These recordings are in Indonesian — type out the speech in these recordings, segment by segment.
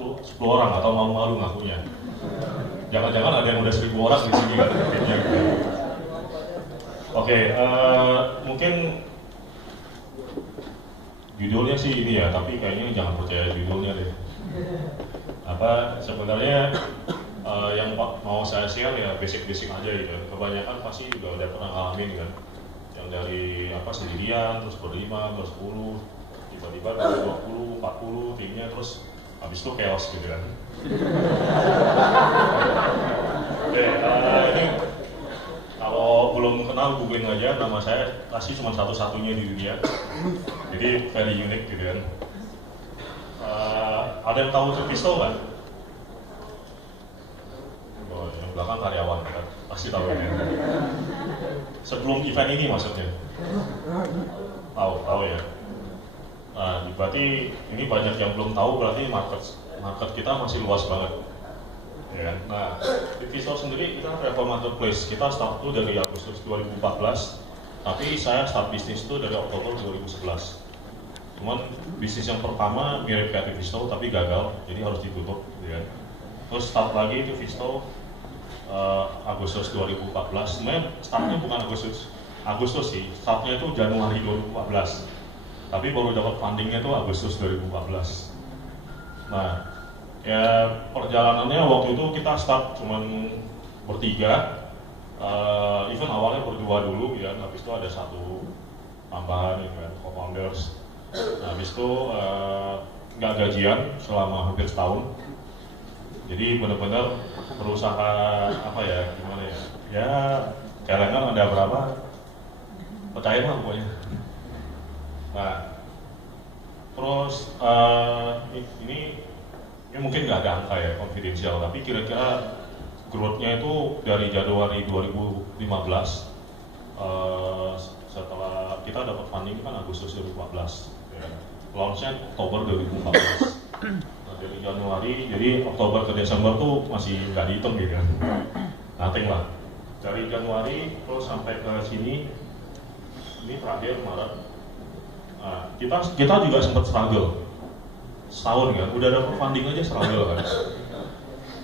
10 orang atau malu-malu ngakunya. Jangan-jangan ada yang udah 1000 orang di sini kan? Oke, mungkin judulnya sih ini ya, tapi kayaknya jangan percaya judulnya deh. Sebenarnya yang mau saya share ya basic-basic aja gitu. Kebanyakan pasti juga udah pernah ngalamin kan. Yang dari sendirian, terus berlima, terus 10, tiba-tiba dari 20, 40 timnya, terus habis itu chaos gitu kan. Oke, ini kalau belum kenal googling aja, nama saya pasti cuma satu-satunya di dunia. Jadi very unique gitu kan. Ada yang tahu Trivisto nggak? Oh, yang belakang karyawan kan, pasti tahu ya. Sebelum event ini maksudnya. Tahu ya. Nah, berarti ini banyak yang belum tahu, berarti market kita masih luas banget. Ya, nah, Trivisto sendiri kita Reformator Place, kita start itu dari Agustus 2014, tapi saya start bisnis itu dari Oktober 2011. Cuman bisnis yang pertama mirip kayak Trivisto tapi gagal, jadi harus ditutup, gitu ya. Terus start lagi Trivisto Agustus 2014. Sebenarnya startnya bukan Agustus sih, startnya itu Januari 2014. Tapi baru dapat fundingnya itu Agustus 2014. Nah, ya perjalanannya waktu itu kita start cuman bertiga, even awalnya berdua dulu ya, habis itu ada satu tambahan ya kan, co-founders. Nah, habis itu nggak gajian selama hampir setahun. Jadi benar-benar berusaha gimana ya? Ya celengan ada berapa? Percaya lah pokoknya. Nah, terus ini mungkin nggak ada angka ya, konfidensial, tapi kira-kira growth-nya itu dari Januari 2015 setelah kita dapat funding kan Agustus 2014 ya. Launch-nya Oktober 2014. Nah, dari Januari, jadi Oktober ke Desember tuh masih nggak dihitung gitu kan. Nothing lah. Dari Januari terus sampai ke sini, ini terakhir Maret. Nah, kita juga sempat struggle setahun kan, udah dapat funding aja struggle kan.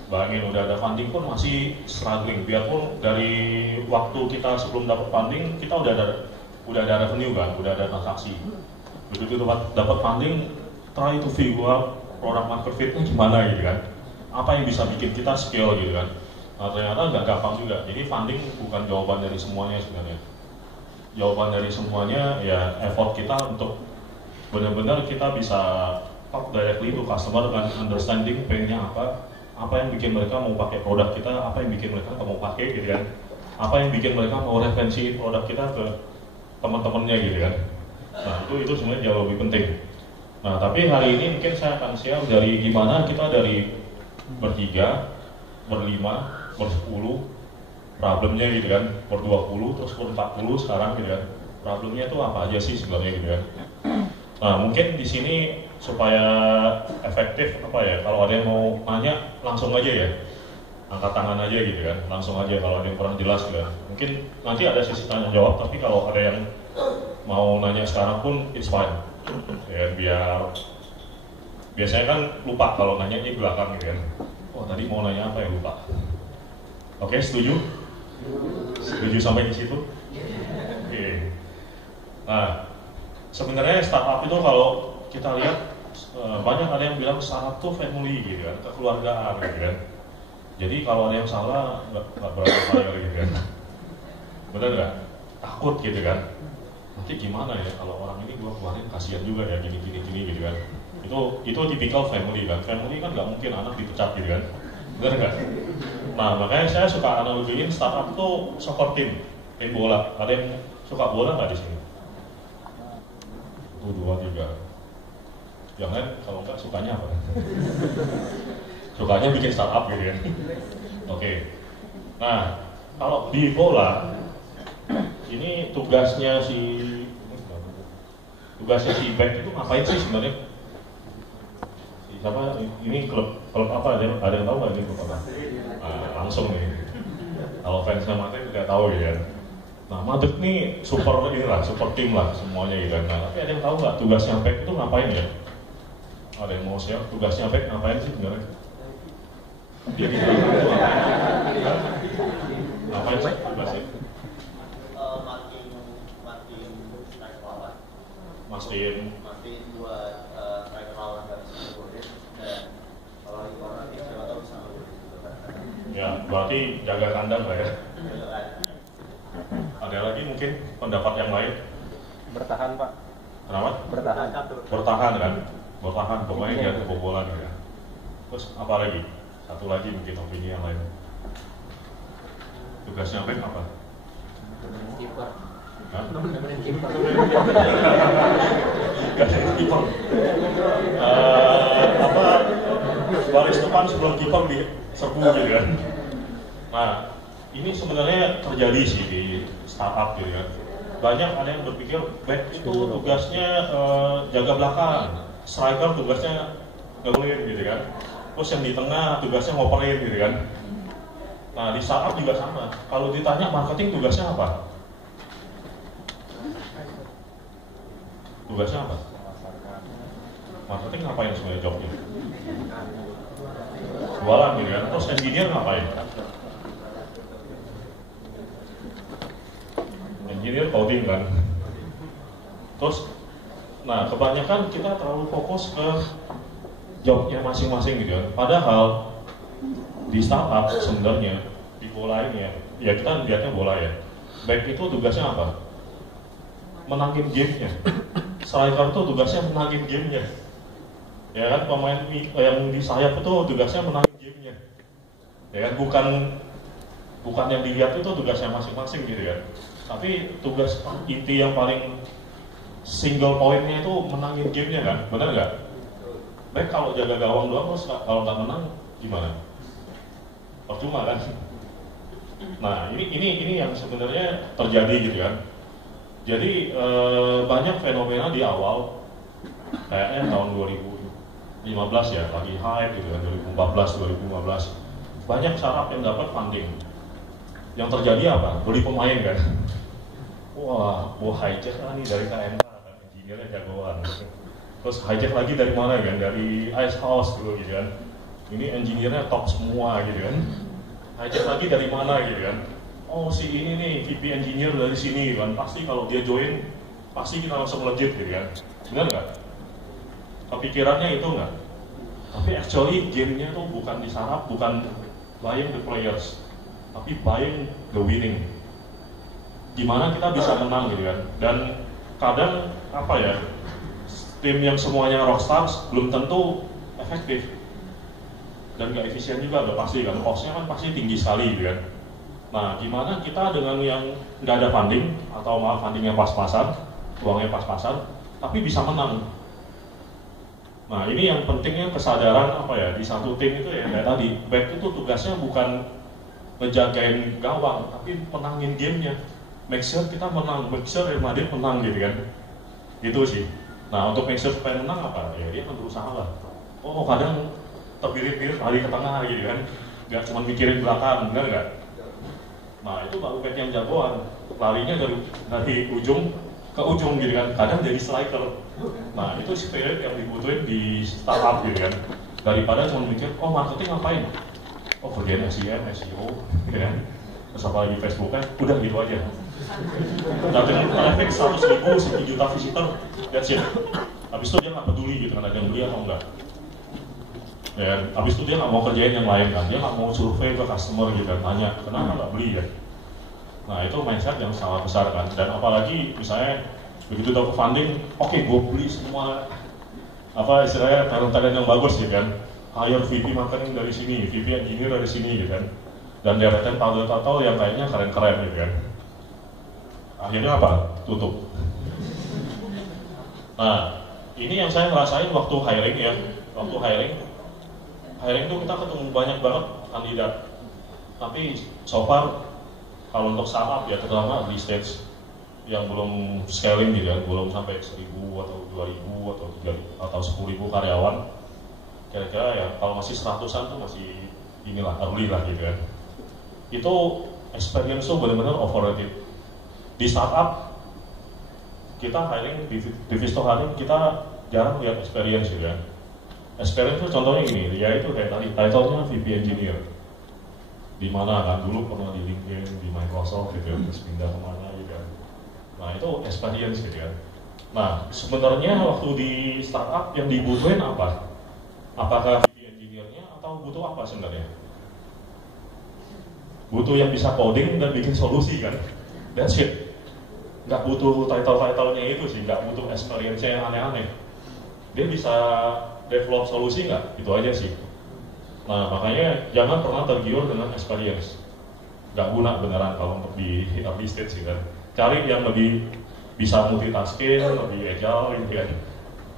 Bayangin udah ada funding pun masih struggling, biarpun dari waktu kita sebelum dapat funding kita udah ada revenue kan, udah ada transaksi. Begitu dapat funding, try to figure out product market fit-nya gimana gitu kan, apa yang bisa bikin kita scale gitu kan. Nah, ternyata nggak gampang juga. Jadi funding bukan jawaban dari semuanya sebenarnya. Jawaban dari semuanya ya effort kita untuk benar-benar kita bisa talk directly to customer dengan understanding pengennya apa yang bikin mereka mau pakai produk kita, apa yang bikin mereka mau pakai gitu kan, apa yang bikin mereka mau referensi produk kita ke teman-temannya gitu kan. Nah, itu sebenarnya jauh lebih penting. Nah, tapi hari ini mungkin saya akan share dari gimana kita dari bertiga, berlima, bersepuluh, problemnya gitu kan, ber-20, terus ber-40 sekarang gitu kan. Problemnya itu apa aja sih sebenarnya gitu kan. Nah, mungkin di sini supaya efektif kalau ada yang mau nanya langsung aja ya, angkat tangan aja gitu kan, langsung aja kalau ada yang kurang jelas gitu kan. Mungkin nanti ada sesi tanya jawab, tapi kalau ada yang mau nanya sekarang pun it's fine ya, biasanya kan lupa kalau nanya di belakang gitu kan. Oh, tadi mau nanya apa ya, lupa. Oke, setuju sampai di situ. Oke. Nah, sebenarnya startup itu kalau kita lihat banyak ada yang bilang startup tuh family gitu kan, kekeluargaan gitu kan. Jadi kalau ada yang salah nggak berapa bayar gitu kan. Bener nggak? Takut gitu kan. Nanti gimana ya kalau orang ini gua keluarin, kasihan juga ya gini gitu kan. Itu tipikal family kan. Family kan nggak mungkin anak dipecat gitu kan. Bener nggak? Nah, makanya saya suka analogiin startup tuh soccer tim bola. Ada yang suka bola nggak di sini? 2, 3. Jangan, kalau enggak sukanya apa? Sukanya bikin startup gitu kan. Oke. Nah, kalau di bola ini tugasnya si back itu ngapain sih sebenarnya? Siapa ini klub apa, ada yang tahu nggak ini klub apa? Langsung nih. Kalau fansnya Madrid nggak tahu ya. Nah, Madrid nih super tim lah semuanya gitu kan. Nah, tapi ada yang tahu nggak tugasnya back itu ngapain ya? Ada yang mau share tugasnya baik ngapain sih sebenarnya? Dia di dalam itu ngapain sih tugasnya? Mastiin buat striker lawan dari Singapura dan kalau itu nanti siapa tahu bisa ya, berarti jaga kandang lah ya. Ada lagi mungkin pendapat yang lain? Bertahan, Pak. Kenapa? Bertahan kan? Bertahan, pokoknya jangan kebobolan ya. Terus apa lagi? Satu lagi mungkin opini yang lain. Tugasnya baik apa? Kiper. Nemenin kiper. Kiper. Apa? Baris depan sebelum kiper di serbu gitu kan. Nah, ini sebenarnya terjadi sih di startup gitu kan. Banyak ada yang berpikir back itu tugasnya jaga belakang, striker tugasnya nge-clear gitu kan. Terus yang di tengah tugasnya ngoperin gitu kan. Nah, di startup juga sama. Kalau ditanya marketing tugasnya apa? Tugasnya apa? Marketing ngapain sebenarnya jobnya? Jualan gitu kan. Terus engineer ngapain? Engineer coding kan. Terus, nah kebanyakan kita terlalu fokus ke jobnya masing-masing gitu kan. Padahal di startup sebenarnya di bola ini ya kita lihatnya bola ya. Back itu tugasnya apa? Menangin gamenya. Striker itu tugasnya menangin gamenya. Ya kan, pemain yang di sayap itu tugasnya menangin gamenya. Ya kan, bukan yang dilihat itu tugasnya masing-masing gitu kan. Tapi tugas inti yang paling single pointnya itu menangin gamenya kan, benar nggak? Baik kalau jaga gawang doang, terus kalau nggak menang gimana? Percuma kan? Nah ini yang sebenarnya terjadi gitu kan. Jadi banyak fenomena di awal, kayaknya tahun 2015 ya, lagi hype gitu kan, 2014, 2015 banyak startup yang dapat funding. Yang terjadi apa? Beli pemain kan. Wah, hijack lah nih dari KMK kan, engineer-nya jagoan. Terus hijack lagi dari mana kan? Dari Ice House gitu kan. Ini engineer-nya top semua gitu kan. Hijack lagi dari mana gitu kan? Oh si ini nih VP engineer dari sini gitu kan. Pasti kalau dia join, pasti kita langsung legit gitu kan. Benar nggak? Kepikirannya itu nggak? Tapi actually game-nya tuh bukan di startup, bukan buying the players, tapi buying the winning. Gimana kita bisa menang gitu kan. Dan kadang apa ya, tim yang semuanya rockstars belum tentu efektif dan gak efisien juga, udah pasti kan, cost-nya kan pasti tinggi sekali gitu kan. Nah gimana kita dengan yang nggak ada funding atau malah fundingnya pas-pasan, uangnya pas-pasan, tapi bisa menang. Nah ini yang pentingnya kesadaran apa ya, di satu tim itu ya kayak tadi, back itu tugasnya bukan ngejagain gawang, tapi menangin gamenya. Make sure kita menang, make sure Real Madrid menang gitu kan. Itu sih. Nah untuk make sure supaya menang apa? Ya dia akan berusaha lah. Oh kadang terpilih-pilih lari ke tengah gitu kan. Gak cuma mikirin belakang, benar nggak? Nah itu baru back yang jagoan. Larinya dari ujung ke ujung gitu kan. Kadang jadi striker. Nah itu spirit yang dibutuhin di startup gitu kan. Daripada cuma mikir, oh marketing ngapain? Oh kerjaan SEM, SEO gitu kan. Terus apa lagi Facebooknya, udah gitu aja. Datangin traffic 100.000, 1 juta visitor, that's it. Habis itu dia nggak peduli gitu kan, ada yang beli atau enggak. Dan habis itu dia nggak mau kerjain yang lain kan, dia nggak mau survei ke customer gitu kan, tanya kenapa nggak beli ya. Nah itu mindset yang sangat besar kan. Dan apalagi misalnya begitu dapat funding, oke gue beli semua apa istilahnya talent-talent yang bagus gitu kan. Hire VP marketing dari sini, VP engineer dari sini gitu kan. Dan deretan tato-tato yang kayaknya keren-keren gitu kan. Akhirnya apa? Tutup. Nah, ini yang saya ngerasain waktu hiring ya. Waktu hiring itu kita ketemu banyak banget kandidat. Tapi so far, kalau untuk startup ya terutama di stage yang belum scaling gitu kan, belum sampai 1.000 atau 2.000 atau 3.000 atau 10.000 karyawan. Kira-kira ya kalau masih 100-an tuh masih inilah, early lah gitu kan. Itu experience tuh benar-benar overrated. Di startup kita hiring, di Visto hiring kita jarang lihat experience gitu kan. Experience itu contohnya gini, ya itu kayak tadi title-nya VP Engineer. Di mana kan dulu pernah di LinkedIn, di Microsoft gitu, terus pindah kemana gitu kan. Nah itu experience gitu kan. Nah sebenarnya waktu di startup yang dibutuhin apa? Apakah VP Engineer-nya atau butuh apa sebenarnya? Butuh yang bisa coding dan bikin solusi kan. That's it. Nggak butuh title-titlenya itu sih, nggak butuh experience-nya yang aneh-aneh. Dia bisa develop solusi nggak? Itu aja sih. Nah makanya jangan pernah tergiur dengan experience. Nggak guna beneran kalau untuk di early stage sih kan. Cari yang lebih bisa multitasking, lebih agile gitu kan,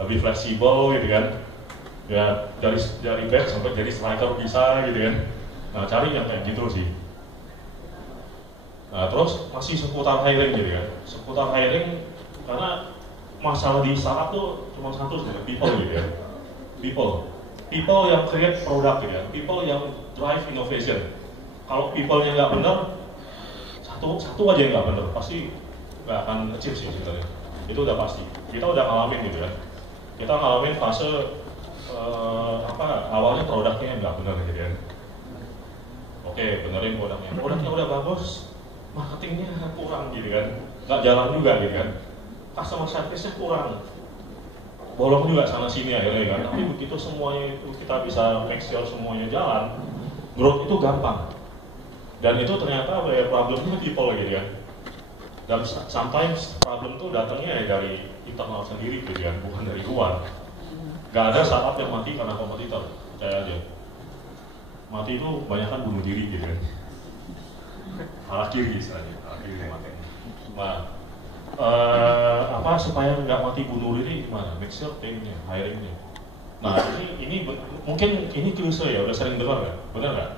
lebih fleksibel gitu kan. Ya dari back sampai jadi striker bisa gitu kan. Nah cari yang kayak gitu sih. Nah terus masih seputar hiring gitu kan. Seputar hiring karena masalah di startup tuh cuma satu sebenarnya, people gitu ya. People yang create produk gitu ya, people yang drive innovation. Kalau people-nya nggak benar, satu aja yang nggak benar, pasti nggak akan achieve sih sebenarnya. Itu udah pasti. Kita udah ngalamin gitu ya. Kita ngalamin fase awalnya produknya nggak benar gitu ya. Oke, benerin produknya udah bagus, marketingnya kurang gitu kan, nggak jalan juga gitu kan, customer service-nya kurang. Bolong juga sana sini akhirnya kan, tapi begitu semuanya itu kita bisa make sure semuanya jalan, growth itu gampang. Dan itu ternyata problemnya people gitu kan. Dan sometimes problem itu datangnya dari internal sendiri gitu kan, bukan dari luar. Gak ada startup yang mati karena kompetitor, percaya aja. Mati itu kebanyakan bunuh diri gitu kan. Arah kiri istilahnya, arah kiri mati. Nah, supaya nggak mati bunuh diri gimana? Make sure timnya, hiringnya. Nah ini mungkin ini klise ya, udah sering dengar kan? Benar nggak?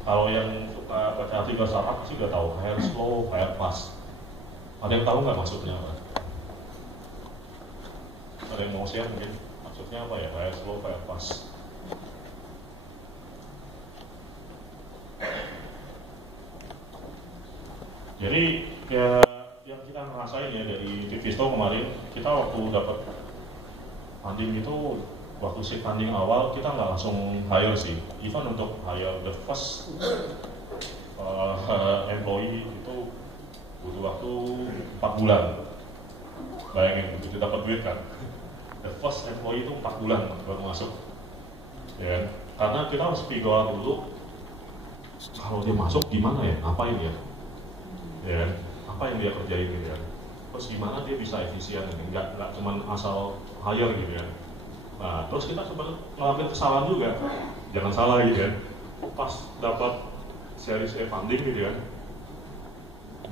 Kalau yang suka baca artikel startup sih udah tahu, hire slow, hire fast. Ada yang tahu nggak maksudnya apa? Ada yang mau share mungkin? Maksudnya apa ya? Hire slow, hire fast. Jadi ya yang kita ngerasain ya dari Visto kemarin, kita waktu dapat funding itu, waktu si funding awal kita nggak langsung hire sih, even untuk hire the first employee itu butuh waktu 4 bulan. Bayangin begitu dapat duit kan, the first employee itu 4 bulan baru masuk ya, karena kita harus figure out dulu kalau dia masuk gimana ya, ngapain ya, apa yang dia kerjain gitu ya, terus gimana dia bisa efisien, nggak cuma asal hire gitu ya. Nah terus kita sempat ngelakuin kesalahan juga, jangan salah gitu ya, pas dapat series A funding gitu ya,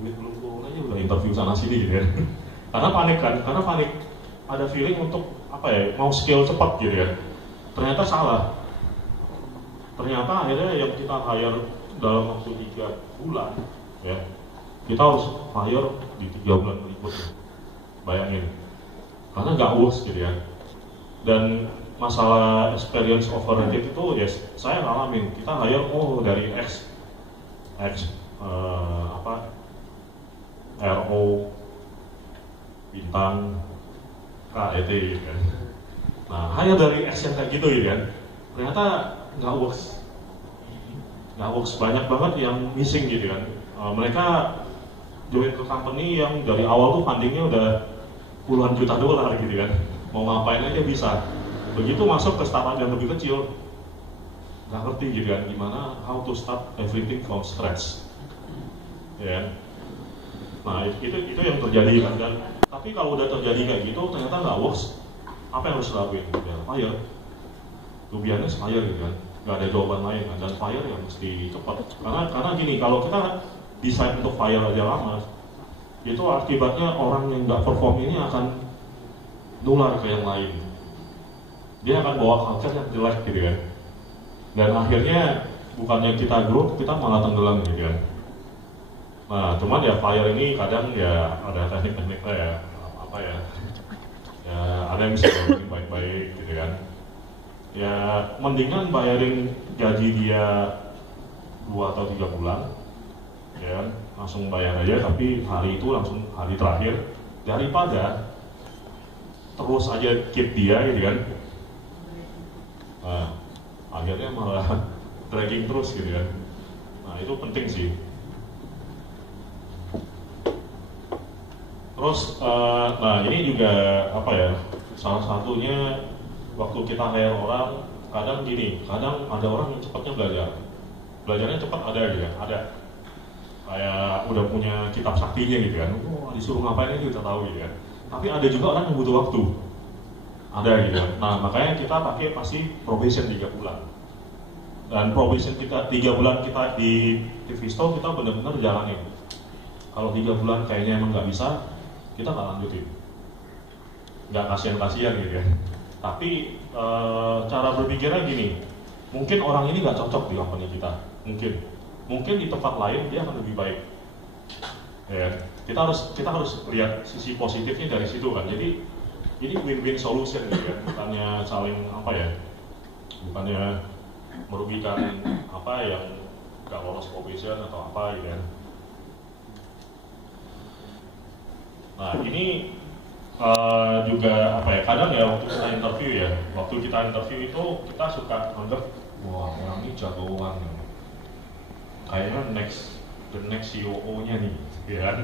duit belum turun aja udah interview sana sini gitu ya. Karena panik, ada feeling untuk apa ya, mau scale cepat gitu ya, ternyata salah. Ternyata akhirnya yang kita hire dalam waktu 3 bulan ya, kita harus hire di 3 bulan berikutnya. Bayangin, karena nggak works gitu ya. Dan masalah experience overrated itu ya saya ngalamin. Kita hire dari X RO bintang KET gitu kan. Nah hire dari X yang kayak gitu gitu kan, ternyata nggak works. Banyak banget yang missing gitu kan. Mereka join ke company yang dari awal tuh fundingnya udah puluhan juta dolar gitu kan, mau ngapain aja bisa. Begitu masuk ke startup yang lebih kecil, nggak ngerti gitu kan, gimana how to start everything from scratch ya. Nah itu yang terjadi kan. Dan tapi kalau udah terjadi kayak gitu ternyata nggak works, apa yang harus lakuin? Ya fire, tujuannya fire gitu kan, nggak ada jawaban lain kan. Dan fire yang mesti cepat, karena gini, kalau kita desain untuk fire aja lama, itu akibatnya orang yang nggak perform ini akan nular ke yang lain. Dia akan bawa culture yang jelek gitu kan. Dan akhirnya bukannya kita grow, kita malah tenggelam gitu kan. Nah cuman ya fire ini kadang ya ada teknik-tekniknya ya, ya ada yang bisa bikin baik-baik gitu kan. Ya mendingan bayarin gaji dia 2 atau 3 bulan ya, langsung bayar aja, tapi hari itu langsung hari terakhir, daripada terus aja keep dia gitu kan. Nah, akhirnya malah dragging terus gitu kan. Nah itu penting sih. Terus, nah ini juga apa ya? Salah satunya waktu kita hire orang, kadang gini, kadang ada orang yang cepatnya belajar, belajarnya cepat ada gitu ya, ada. Kayak udah punya kitab saktinya gitu kan, disuruh ngapain itu kita tahu gitu kan. Tapi ada juga orang yang butuh waktu, ada gitu kan. Nah makanya kita pakai pasti probation 3 bulan. Dan probation kita 3 bulan kita di Visto kita benar-benar jalanin. Kalau 3 bulan kayaknya emang nggak bisa, kita nggak lanjutin, nggak kasihan-kasihan gitu kan. Tapi cara berpikirnya gini, mungkin orang ini nggak cocok di company kita, mungkin di tempat lain dia akan lebih baik. Ya, kita harus lihat sisi positifnya dari situ kan. Jadi ini win-win solution gitu kan, bukannya saling apa ya, bukannya merugikan apa yang nggak lolos probation atau apa gitu kan. Nah ini juga apa ya, kadang ya waktu kita interview itu kita suka anggap wah orang ini jagoan, kayaknya the next COO-nya nih, ya kan?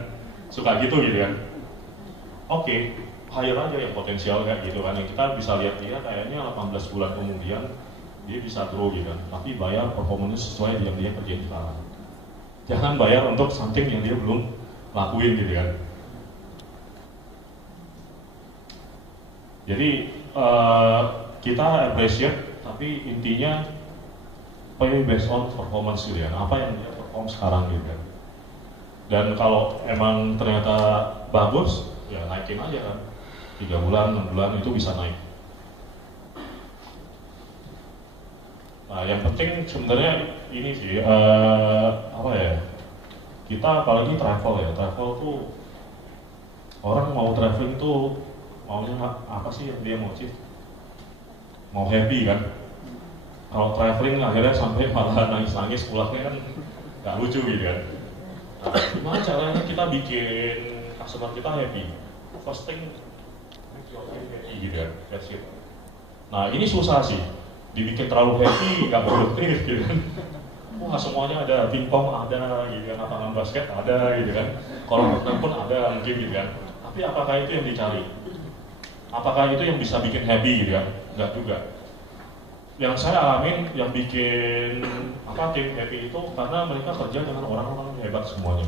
Suka gitu kan? Oke, hire aja yang potensial kayak gitu kan, yang kita bisa lihat dia kayaknya 18 bulan kemudian dia bisa grow gitu kan, tapi bayar performanya sesuai yang dia kerjain sekarang. Jangan bayar untuk something yang dia belum lakuin gitu kan. Jadi kita appreciate, tapi intinya pay based on performance gitu ya, apa yang dia perform sekarang gitu kan. Dan kalau emang ternyata bagus, ya naikin aja kan, 3 bulan, 6 bulan itu bisa naik. Nah yang penting sebenarnya ini sih, apa ya, kita apalagi travel tuh, orang mau traveling tuh maunya apa sih yang dia mau sih? Mau happy kan? Kalau traveling akhirnya sampai malah nangis-nangis pulangnya kan nggak lucu gitu kan. Nah, gimana caranya kita bikin customer kita happy? First thing, make your team happy gitu kan. That's it. Nah ini susah sih, dibikin terlalu happy nggak produktif gitu kan. Wah semuanya ada, pingpong ada gitu kan, lapangan basket ada gitu kan, kolam renang pun ada mungkin gitu kan. Tapi apakah itu yang dicari? Apakah itu yang bisa bikin happy gitu kan? Enggak juga. Yang saya alamin yang bikin tim happy itu karena mereka kerja dengan orang-orang yang hebat semuanya.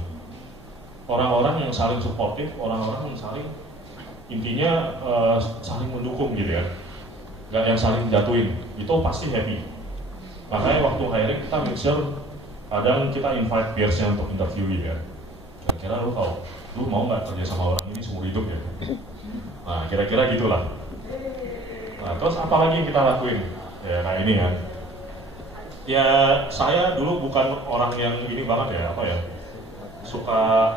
Orang-orang yang saling suportif, orang-orang yang saling intinya saling mendukung gitu kan. Enggak yang saling jatuhin. Itu pasti happy. Makanya waktu hiring kita make sure kadang kita invite peersnya untuk interview gitu kan. Kira-kira lu mau nggak kerja sama orang ini seumur hidup ya? Nah kira-kira gitulah. Nah terus apa lagi yang kita lakuin? Ya kayak ini kan. Ya saya dulu bukan orang yang ini banget ya, suka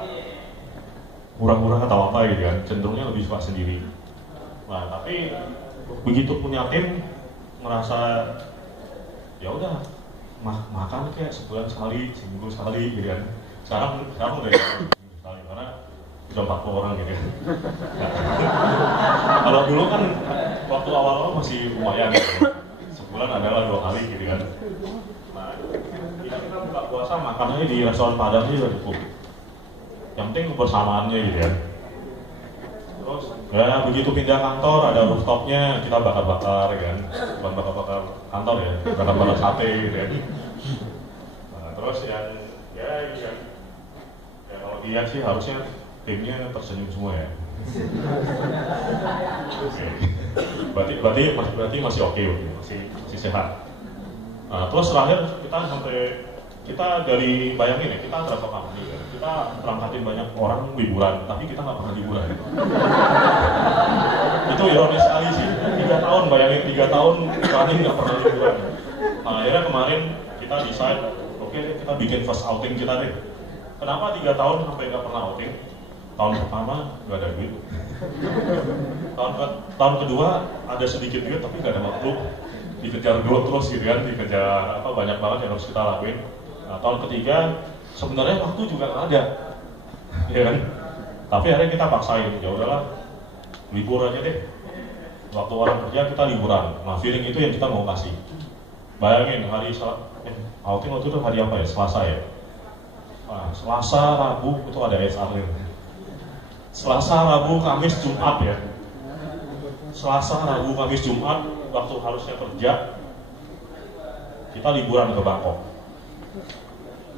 murah-murah atau apa gitu kan, cenderungnya lebih suka sendiri. Nah tapi begitu punya tim, merasa ya udah makan kayak sebulan sekali, seminggu sekali gitu kan. Sekarang udah seminggu sekali karena udah 40 orang gitu ya. Kalau dulu kan waktu awal-awal masih lumayan gitu. Sebulan adalah 2 kali gitu kan. Nah, kita buka puasa makannya di restoran Padang aja udah cukup. Yang penting kebersamaannya gitu ya. Terus ya begitu pindah kantor ada rooftopnya, kita bakar-bakar kan. Bukan bakar-bakar kantor ya, bakar-bakar sate gitu ya. Nah, terus yang ya kalau dilihat sih harusnya timnya tersenyum semua ya. Okay. Berarti masih oke, masih sehat. Nah, terus terakhir kita dari bayangin ya, kita travel company ya. Kita berangkatin banyak orang liburan, tapi kita nggak pernah liburan. Itu ironis sekali sih. 3 tahun bayangin, 3 tahun running nggak pernah liburan. Nah, akhirnya kemarin kita decide, oke, kita bikin first outing kita deh. Kenapa 3 tahun sampai nggak pernah outing? Tahun pertama nggak ada duit. Tahun kedua ada sedikit duit tapi nggak ada waktu. Dikejar growth terus gitu kan, dikejar banyak banget yang harus kita lakuin. Nah, tahun ketiga sebenarnya waktu juga nggak ada, ya kan? Tapi akhirnya kita paksain, ya udahlah libur aja deh. Waktu orang kerja kita liburan. Nah, feeling itu yang kita mau kasih. Bayangin outing waktu itu hari apa ya? Selasa ya. Nah, Selasa, Rabu itu ada HR. Selasa, Rabu, Kamis, Jumat ya. Selasa, Rabu, Kamis, Jumat waktu harusnya kerja kita liburan ke Bangkok.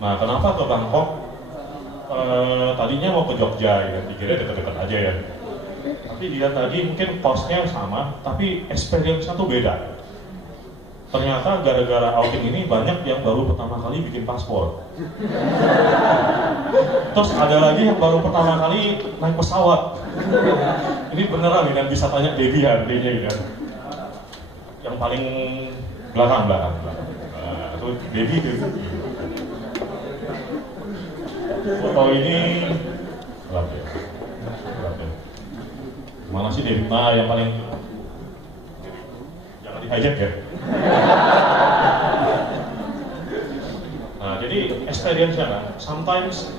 Nah, kenapa ke Bangkok? Tadinya mau ke Jogja ya, dikira dekat-dekat aja ya. Tapi dilihat tadi mungkin cost-nya sama, tapi experience-nya tuh beda. Ternyata gara-gara outing ini banyak yang baru pertama kali bikin paspor. Terus ada lagi yang baru pertama kali naik pesawat. Ini beneran kan, bisa tanya Debbie artinya kan. Yang paling belakang. Itu Debbie gitu. Foto ini gelap ya. Mana sih Debbie? Nah, yang paling jangan di-hijack ya. Nah, jadi experience-nya kan, sometimes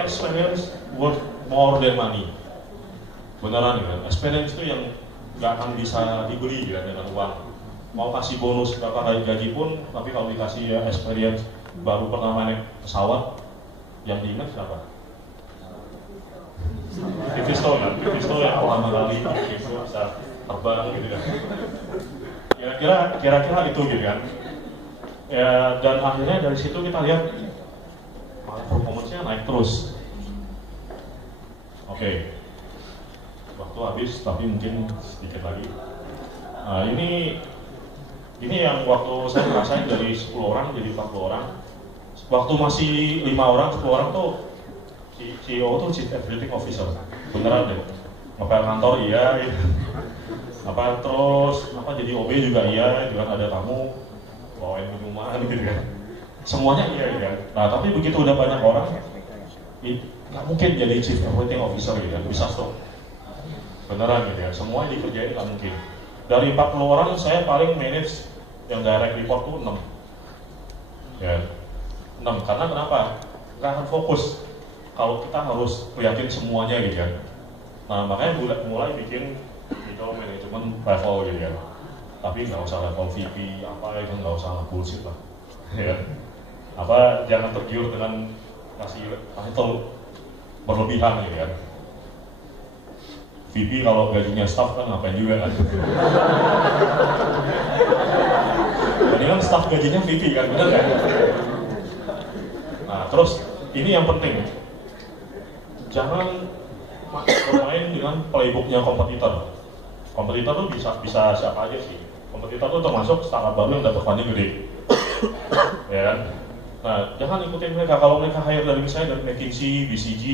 experience worth more than money. Beneran kan, experience itu yang nggak akan bisa dibeli ya dengan uang. Mau kasih bonus berapa kali gaji pun, tapi kalau dikasih experience baru pertama naik pesawat, yang diingat siapa? Tivisto kan, Tivisto yang pertama kali itu bisa terbang gitu kan. Kira-kira itu gitu kan. Ya, dan akhirnya dari situ kita lihat performance-nya naik terus. Oke. Waktu habis tapi mungkin sedikit lagi. Nah, ini yang waktu saya ngerasain dari 10 orang jadi 40 orang. Waktu masih 5 orang, 10 orang tuh CEO tuh Chief Executive Officer. Beneran deh. Ngepel kantor iya gitu. Terus jadi OB juga iya, juga ada tamu bawain minuman gitu kan. Semuanya iya kan. Nah, tapi begitu udah banyak orang, nggak mungkin jadi Chief Operating Officer gitu kan, bisa stop. Beneran gitu ya, semua dikerjain nggak mungkin. Dari 40 orang saya paling manage yang direct report tuh 6. Ya, 6. Karena kenapa? Nggak akan fokus kalau kita harus liatin semuanya gitu kan. Nah, makanya mulai bikin middle management level gitu kan. Tapi nggak usah level VP apa itu, nggak usah bullshit lah. Ya. Jangan tergiur dengan ngasih title berlebihan gitu kan. VP kalau gajinya staff kan ngapain juga kan. Mendingan staff gajinya VP kan, bener kan? Nah, terus ini yang penting, jangan bermain dengan playbooknya kompetitor. Kompetitor tuh bisa siapa aja sih. Kompetitor tuh termasuk startup baru yang dapat funding gede. Ya kan? Nah, jangan ikutin mereka. Kalau mereka hire dari misalnya dari McKinsey, BCG,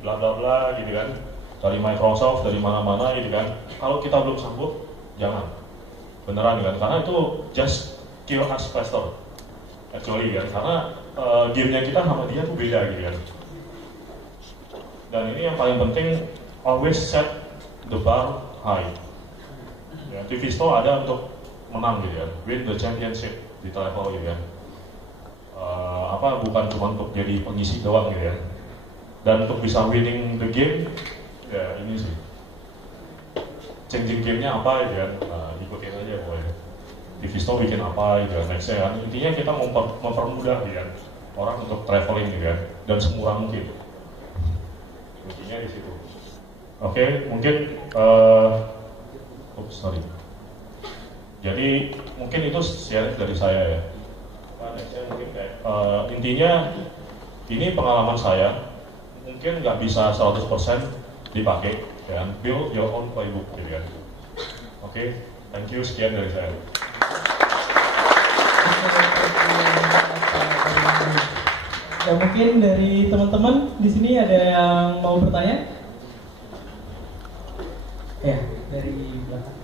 bla bla bla gitu kan, dari Microsoft, dari mana-mana gitu kan. Kalau kita belum sanggup, jangan. Beneran kan? Karena itu just kill us faster. Actually kan, karena gamenya kita sama dia tuh beda gitu kan. Dan ini yang paling penting, always set the bar high. Ya, Tivisto ada untuk menang gitu kan, win the championship di level gitu kan. Bukan cuma untuk jadi pengisi doang gitu ya. Dan untuk bisa winning the game, ya ini sih. Changing game-nya apa gitu kan, ikutin aja pokoknya. Tivisto bikin apa gitu kan, nextnya kan. Intinya kita mempermudah gitu kan, orang untuk traveling gitu kan, dan semurah mungkin. Intinya di situ. Oke, mungkin sorry. Jadi mungkin itu sharing dari saya ya. Mungkin intinya ini pengalaman saya, mungkin nggak bisa 100% dipakai, kan? Build your own playbook, gitu kan? Oke, thank you, sekian dari saya. Ya mungkin dari teman-teman di sini ada yang mau bertanya? Ya, dari belakang.